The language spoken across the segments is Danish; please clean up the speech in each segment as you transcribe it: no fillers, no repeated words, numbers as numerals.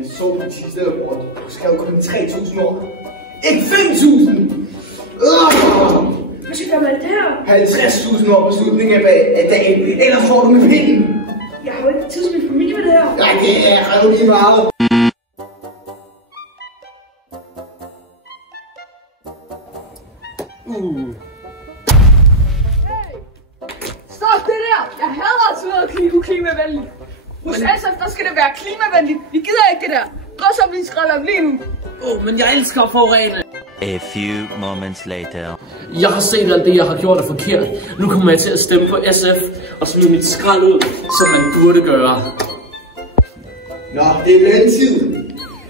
jeg så på den sidste rapport, du skrev kun 3.000 år. Ikke 5.000! Hvad skal jeg gøre med det her? 50.000 år på slutningen af dagen, ellers får du med pinden. Jeg har jo ikke tid til min familie med det her. Nej, det er ret lige meget. Stop det der! Jeg hader at sidde og uklimavenligt. Hos SF, der skal det være klimavenligt. Vi gider ikke det der. Drøs op din skrald op lige nu. Men jeg elsker at forurene. A few moments later. Jeg har set alt det, jeg har gjort er forkert. Nu kommer jeg til at stemme på SF og smide mit skrald ud, som man burde gøre. Nå, det er løntid.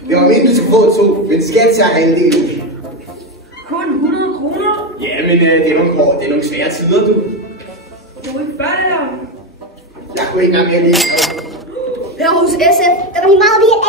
Det var ment, du skulle få 2, men skat tager halvdelen. Kun 100 kroner? Ja, men det er nogle svære tider, du. Du er ikke før det her. Jeg kunne ikke engang mere lide. Her hos SF, der er meget, vi er